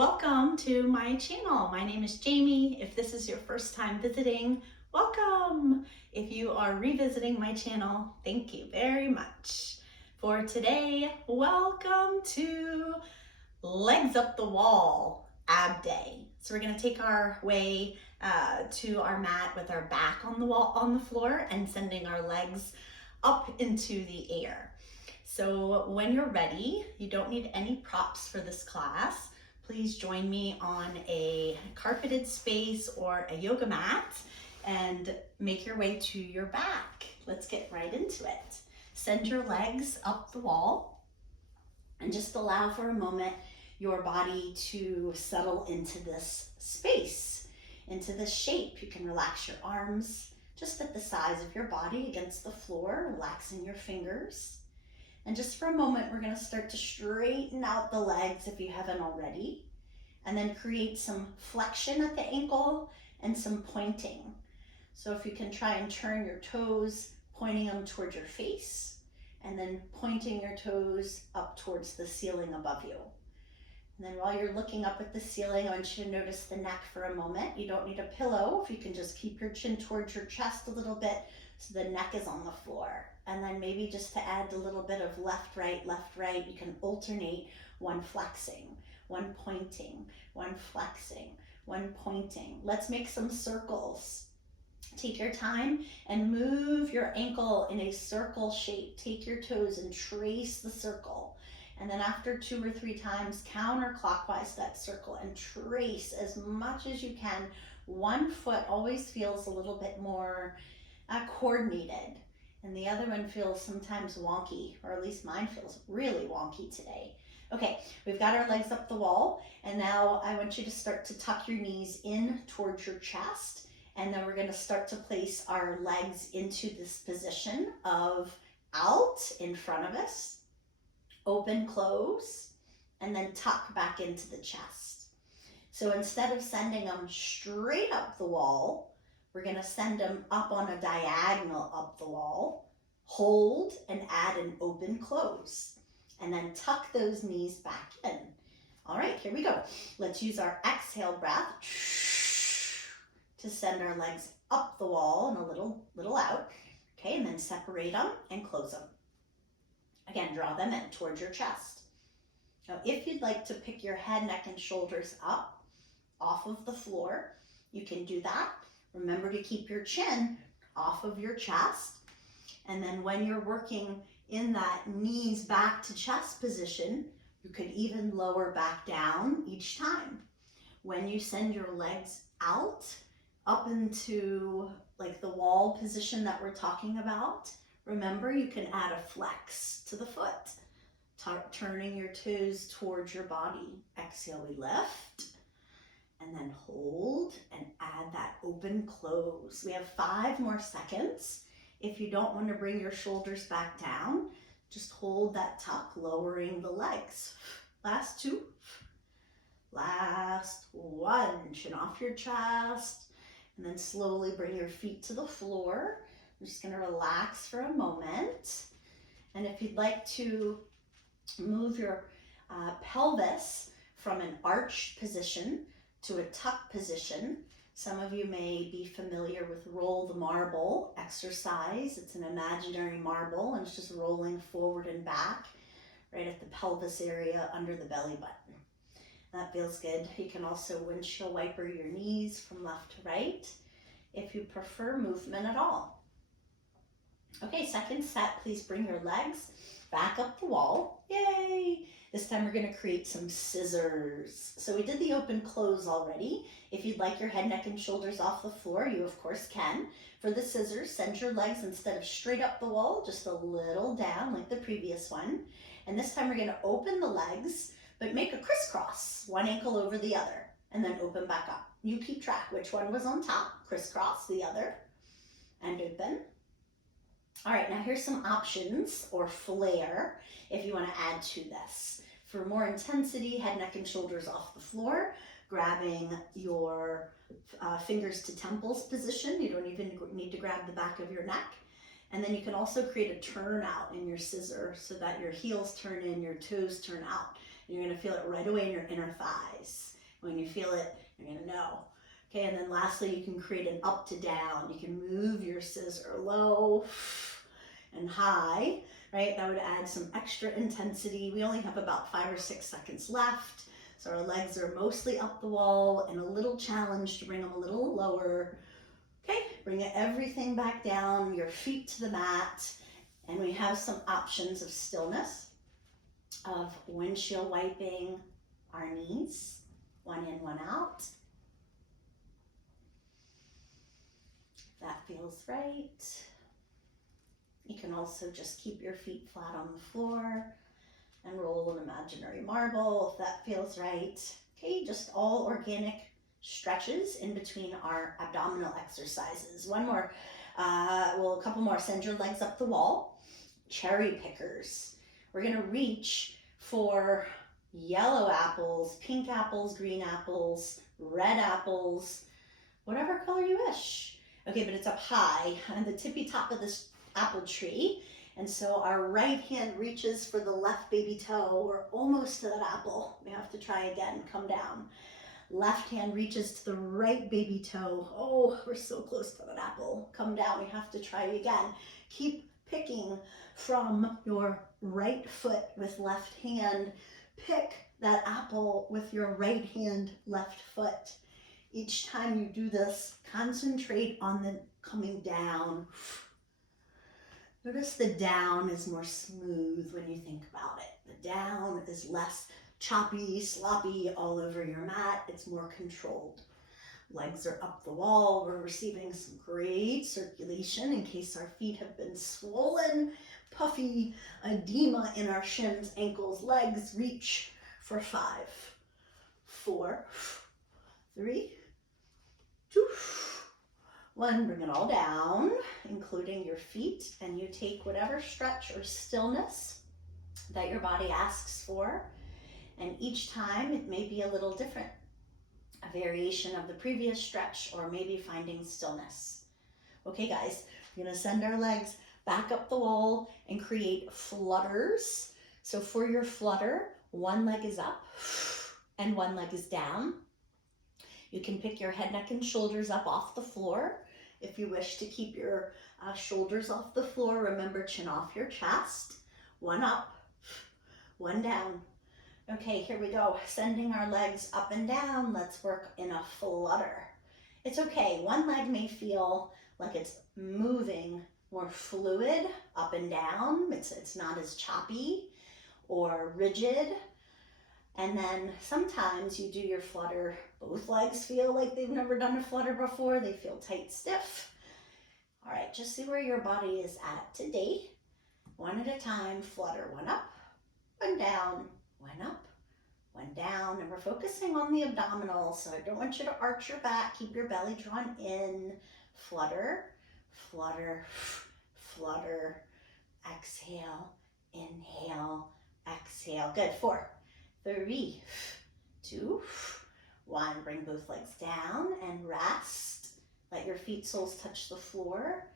Welcome to my channel. My name is Jamie. If this is your first time visiting, welcome. If you are revisiting my channel, thank you very much. For today, welcome to Legs Up the Wall Ab Day. So we're going to take our way to our mat with our back on the wall, on the floor, and sending our legs up into the air. So when you're ready, you don't need any props for this class. Please join me on a carpeted space or a yoga mat and make your way to your back. Let's get right into it. Send your legs up the wall and just allow for a moment your body to settle into this space, into this shape. You can relax your arms just at the size of your body against the floor, relaxing your fingers. And just for a moment, we're going to start to straighten out the legs if you haven't already, and then create some flexion at the ankle and some pointing. So if you can try and turn your toes, pointing them towards your face, and then pointing your toes up towards the ceiling above you. And then while you're looking up at the ceiling, I want you to notice the neck for a moment. You don't need a pillow. If you can just keep your chin towards your chest a little bit so the neck is on the floor. And then maybe just to add a little bit of left, right, you can alternate one flexing, one pointing, one flexing, one pointing. Let's make some circles. Take your time and move your ankle in a circle shape. Take your toes and trace the circle. And then after 2 or 3 times, counterclockwise that circle and trace as much as you can. One foot always feels a little bit more coordinated, and the other one feels sometimes wonky, or at least mine feels really wonky today. Okay, we've got our legs up the wall, and now I want you to start to tuck your knees in towards your chest, and then we're going to start to place our legs into this position of out in front of us, open, close, and then tuck back into the chest. So instead of sending them straight up the wall, we're going to send them up on a diagonal up the wall, hold, and add an open close, and then tuck those knees back in. All right, here we go. Let's use our exhale breath to send our legs up the wall and a little out. Okay, and then separate them and close them. Again, draw them in towards your chest. Now, if you'd like to pick your head, neck, and shoulders up off of the floor, you can do that. Remember to keep your chin off of your chest. And then when you're working in that knees back to chest position, you could even lower back down each time. When you send your legs out, up into like the wall position that we're talking about, remember you can add a flex to the foot, turning your toes towards your body. Exhale, we lift. And then hold and add that open close. We have 5 more seconds. If you don't want to bring your shoulders back down, just hold that tuck, lowering the legs. Last 2. Last 1. Chin off your chest. And then slowly bring your feet to the floor. I'm just going to relax for a moment. And if you'd like to move your pelvis from an arched position to a tuck position. Some of you may be familiar with roll the marble exercise. It's an imaginary marble and it's just rolling forward and back right at the pelvis area under the belly button. That feels good. You can also windshield wiper your knees from left to right if you prefer movement at all. Okay, second set, please bring your legs back up the wall. Yay! This time we're going to create some scissors. So we did the open close already. If you'd like your head, neck, and shoulders off the floor, you of course can. For the scissors, send your legs instead of straight up the wall, just a little down like the previous one. And this time we're going to open the legs, but make a crisscross, one ankle over the other, and then open back up. You keep track which one was on top, crisscross the other, and open. All right, now here's some options or flair if you want to add to this. For more intensity, head, neck, and shoulders off the floor, grabbing your fingers to temples position. You don't even need to grab the back of your neck. And then you can also create a turnout in your scissor so that your heels turn in, your toes turn out. You're gonna feel it right away in your inner thighs. When you feel it, you're gonna know. Okay, and then lastly, you can create an up to down. You can move your scissor low and high, right? That would add some extra intensity. We only have about 5 or 6 seconds left. So our legs are mostly up the wall and a little challenge to bring them a little lower. Okay, bring everything back down, your feet to the mat. And we have some options of stillness, of windshield wiping our knees, one in, one out. That feels right. You can also just keep your feet flat on the floor and roll an imaginary marble if that feels right. Okay, just all organic stretches in between our abdominal exercises. One more, a couple more. Send your legs up the wall. Cherry pickers. We're gonna reach for yellow apples, pink apples, green apples, red apples, whatever color you wish. Okay, but it's up high on the tippy top of this apple tree. And so our right hand reaches for the left baby toe. We're almost to that apple. We have to try again, come down. Left hand reaches to the right baby toe. Oh, we're so close to that apple. Come down, we have to try again. Keep picking from your right foot with left hand. Pick that apple with your right hand, left foot. Each time you do this, concentrate on the coming down. Notice the down is more smooth when you think about it. The down is less choppy, sloppy all over your mat. It's more controlled. Legs are up the wall. We're receiving some great circulation in case our feet have been swollen, puffy, edema in our shins, ankles, legs. Reach for 5, 4, 3, 2, 1. Bring it all down, including your feet, and you take whatever stretch or stillness that your body asks for. And each time it may be a little different, a variation of the previous stretch, or maybe finding stillness. Okay guys, we're gonna send our legs back up the wall and create flutters. So for your flutter, one leg is up and one leg is down. You can pick your head, neck, and shoulders up off the floor. If you wish to keep your shoulders off the floor, remember chin off your chest. One up, one down. Okay, here we go. Sending our legs up and down. Let's work in a flutter. It's okay. One leg may feel like it's moving more fluid up and down. It's not as choppy or rigid. And then sometimes you do your flutter, both legs feel like they've never done a flutter before. They feel tight, stiff. All right, just see where your body is at today. One at a time, flutter. One up, one down, one up, one down. And we're focusing on the abdominals, so I don't want you to arch your back. Keep your belly drawn in. Flutter, flutter, flutter. Exhale, inhale, exhale. Good. 4, 3, 2, 1. Bring both legs down and rest. Let your feet soles touch the floor.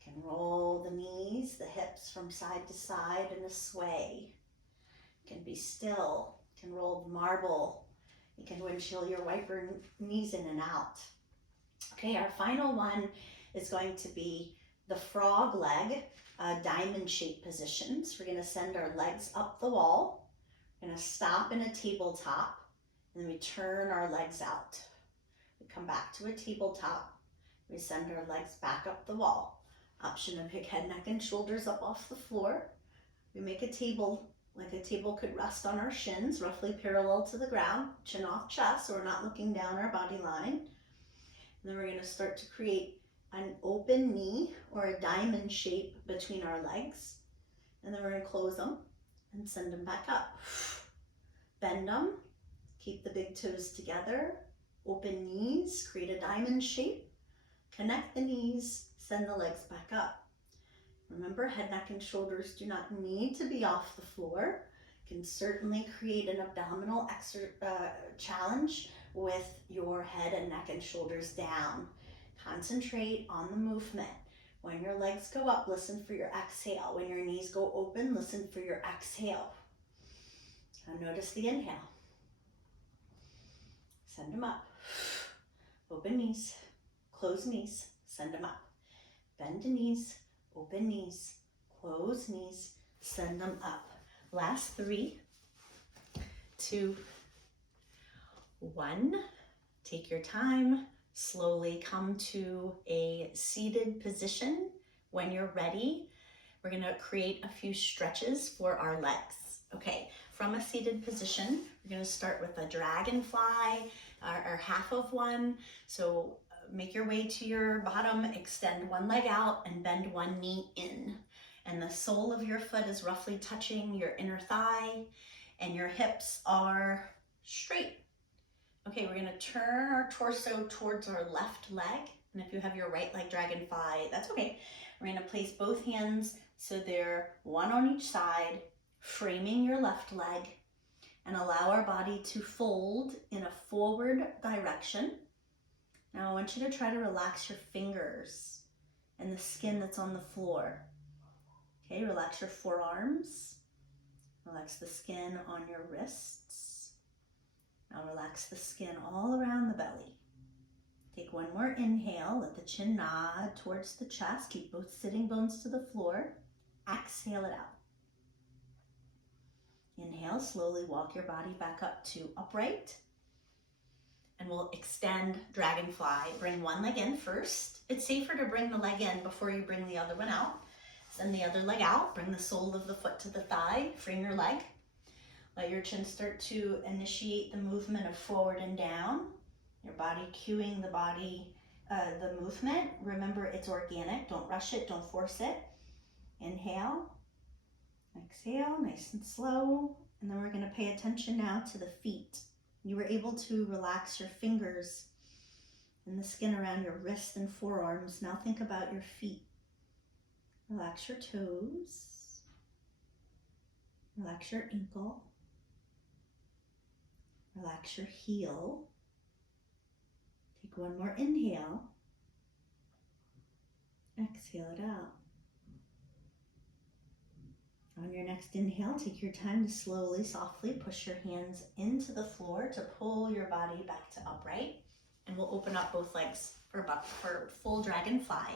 You can roll the knees, the hips from side to side in a sway. You can be still. You can roll the marble. You can windshield your wiper knees in and out. Okay, our final one is going to be the frog leg, diamond shaped positions. We're going to send our legs up the wall. We're going to stop in a tabletop, and then we turn our legs out. We come back to a tabletop. We send our legs back up the wall. Option to pick head, neck, and shoulders up off the floor. We make a table, like a table could rest on our shins, roughly parallel to the ground, chin off chest, so we're not looking down our body line. And then we're going to start to create an open knee or a diamond shape between our legs. And then we're going to close them and send them back up. Bend them, keep the big toes together, open knees, create a diamond shape, connect the knees, send the legs back up. Remember, head, neck, and shoulders do not need to be off the floor. You can certainly create an abdominal challenge with your head and neck and shoulders down. Concentrate on the movement. When your legs go up, listen for your exhale. When your knees go open, listen for your exhale. Now notice the inhale. Send them up. Open knees, close knees, send them up. Bend the knees, open knees, close knees, send them up. Last 3, 2, 1. Take your time. Slowly come to a seated position. When you're ready, we're gonna create a few stretches for our legs. Okay, from a seated position, we're gonna start with a dragonfly, or half of one. So make your way to your bottom, extend one leg out and bend one knee in. And the sole of your foot is roughly touching your inner thigh and your hips are straight. Okay, we're gonna turn our torso towards our left leg. And if you have your right leg dragonfly, that's okay. We're gonna place both hands so they're one on each side, framing your left leg, and allow our body to fold in a forward direction. Now I want you to try to relax your fingers and the skin that's on the floor. Okay, relax your forearms. Relax the skin on your wrists. Now relax the skin all around the belly. Take one more inhale, let the chin nod towards the chest. Keep both sitting bones to the floor. Exhale it out. Inhale, slowly walk your body back up to upright. And we'll extend dragonfly. Bring one leg in first. It's safer to bring the leg in before you bring the other one out. Send the other leg out. Bring the sole of the foot to the thigh. Frame your leg. Let your chin start to initiate the movement of forward and down. Your body cueing the movement. Remember, it's organic. Don't rush it. Don't force it. Inhale. Exhale, nice and slow. And then we're going to pay attention now to the feet. You were able to relax your fingers and the skin around your wrist and forearms. Now think about your feet. Relax your toes. Relax your ankle. Relax your heel. Take one more inhale. Exhale it out. On your next inhale, take your time to slowly, softly push your hands into the floor to pull your body back to upright. And we'll open up both legs for full dragonfly.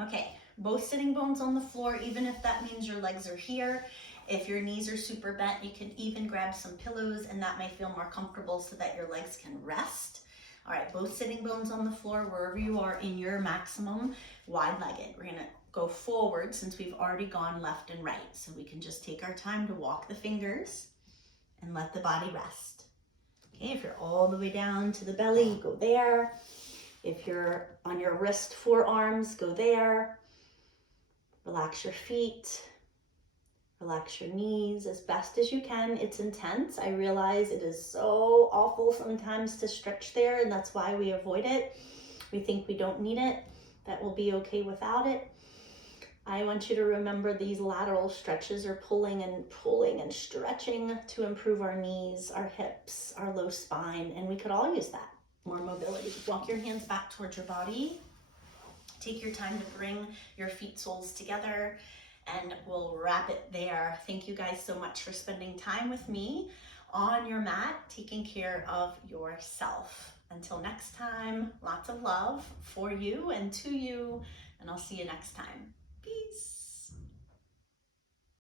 Okay, both sitting bones on the floor, even if that means your legs are here. If your knees are super bent, you can even grab some pillows and that may feel more comfortable so that your legs can rest. All right, both sitting bones on the floor, wherever you are in your maximum, wide-legged. We're gonna go forward since we've already gone left and right. So we can just take our time to walk the fingers and let the body rest. Okay, if you're all the way down to the belly, go there. If you're on your wrist, forearms, go there. Relax your feet. Relax your knees as best as you can. It's intense. I realize it is so awful sometimes to stretch there, and that's why we avoid it. We think we don't need it, that we'll be okay without it. I want you to remember these lateral stretches are pulling and stretching to improve our knees, our hips, our low spine, and we could all use that. More mobility. Walk your hands back towards your body. Take your time to bring your feet soles together and we'll wrap it there. Thank you guys so much for spending time with me on your mat, taking care of yourself. Until next time, lots of love for you and to you, and I'll see you next time. Peace.